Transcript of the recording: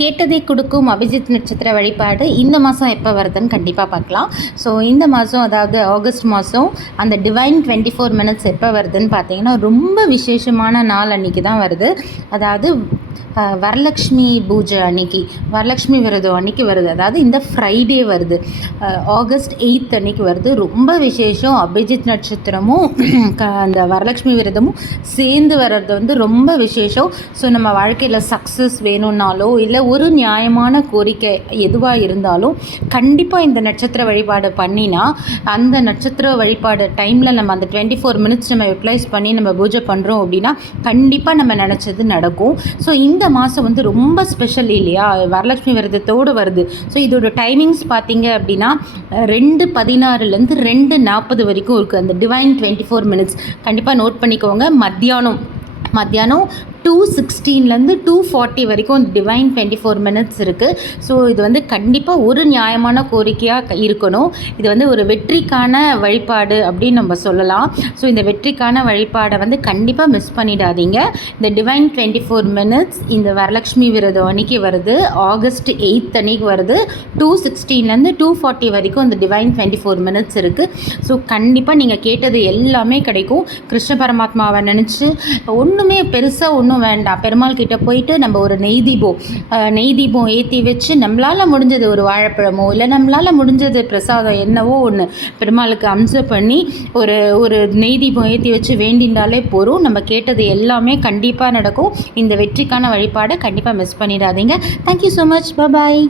கேட்டதை கொடுக்கும் அபிஜித் நட்சத்திர வழிபாடு இந்த மாதம் எப்போ வருதுன்னு கண்டிப்பாக பார்க்கலாம். ஸோ இந்த மாதம் அதாவது ஆகஸ்ட் மாதம் அந்த டிவைன் டுவெண்ட்டி ஃபோர் மினிட்ஸ் எப்போ வருதுன்னு பார்த்தீங்கன்னா ரொம்ப விசேஷமான நாள் அன்றைக்கி தான் வருது. அதாவது வரலக்ஷ்மி பூஜை அன்னைக்கு வரலக்ஷ்மி விரதம் அன்னைக்கு வருது. அதாவது இந்த ஃப்ரைடே வருது. ஆகஸ்ட் எயித் அன்னைக்கு வருது. ரொம்ப விசேஷம். அபிஜித் நட்சத்திரமும் க- அந்த வரலக்ஷ்மி விரதமும் சேர்ந்து வர்றது வந்து ரொம்ப விசேஷம். ஸோ நம்ம வாழ்க்கையில் சக்ஸஸ் வேணும்னாலோ இல்லை ஒரு நியாயமான கோரிக்கை எதுவாக இருந்தாலும் கண்டிப்பாக இந்த நட்சத்திர வழிபாடு பண்ணினா அந்த நட்சத்திர வழிபாடு டைமில் நம்ம அந்த டுவெண்ட்டி ஃபோர் மினிட்ஸ் நம்ம யூட்டிலைஸ் பண்ணி நம்ம பூஜை பண்ணுறோம் அப்படின்னா கண்டிப்பாக நம்ம நினச்சது நடக்கும். ஸோ இந்த மாதம் வந்து ரொம்ப ஸ்பெஷல் இல்லையா? வரலட்சுமி விரதத்தோடு வருது. ஸோ இதோட டைமிங்ஸ் பார்த்தீங்க அப்படின்னா ரெண்டு பதினாறுலேருந்து ரெண்டு நாற்பது வரைக்கும் இருக்குது அந்த டிவைன் டுவெண்ட்டி ஃபோர் மினிட்ஸ் கண்டிப்பாக நோட் பண்ணிக்கோங்க. மத்தியானம் மத்தியானம் டூ சிக்ஸ்டீன்லேருந்து டூ ஃபார்ட்டி வரைக்கும் இந்த டிவைன் டுவெண்ட்டி ஃபோர் மினிட்ஸ் இருக்குது ஸோ இது வந்து கண்டிப்பாக ஒரு நியாயமான கோரிக்கையாக இருக்கணும். இது வந்து ஒரு வெற்றிக்கான வழிபாடு அப்படின்னு நம்ம சொல்லலாம். ஸோ இந்த வெற்றிக்கான வழிபாடை வந்து கண்டிப்பாக மிஸ் பண்ணிடாதீங்க. இந்த டிவைன் டுவெண்ட்டி ஃபோர் மினிட்ஸ் இந்த வரலட்சுமி விரதம் அன்னைக்கு வருது. ஆகஸ்ட் எயித் அன்னைக்கு வருது. டூ சிக்ஸ்டீன்லேருந்து டூ ஃபார்ட்டி வரைக்கும் இந்த டிவைன் டுவெண்ட்டி ஃபோர் மினிட்ஸ் இருக்குது ஸோ கண்டிப்பாக நீங்கள் கேட்டது எல்லாமே கிடைக்கும். கிருஷ்ண பரமாத்மாவை நினச்சி ஒன்றுமே பெருசாக ஒன்றும் வேண்டாம். பெருமாள் கிட்டே போயிட்டு நம்ம ஒரு நெய் தீபம் நெய் தீபம் ஏற்றி வச்சு நம்மளால் முடிஞ்சது ஒரு வாழைப்பழமோ இல்லை நம்மளால் முடிஞ்சது பிரசாதம் என்னவோ ஒன்று பெருமாளுக்கு அம்சம் பண்ணி ஒரு ஒரு நெய் தீபம் ஏற்றி வச்சு வேண்டின்றாலே போதும். நம்ம கேட்டது எல்லாமே கண்டிப்பாக நடக்கும். இந்த வெற்றிக்கான வழிபாடை கண்டிப்பாக மிஸ் பண்ணிடாதீங்க. Thank you so much bye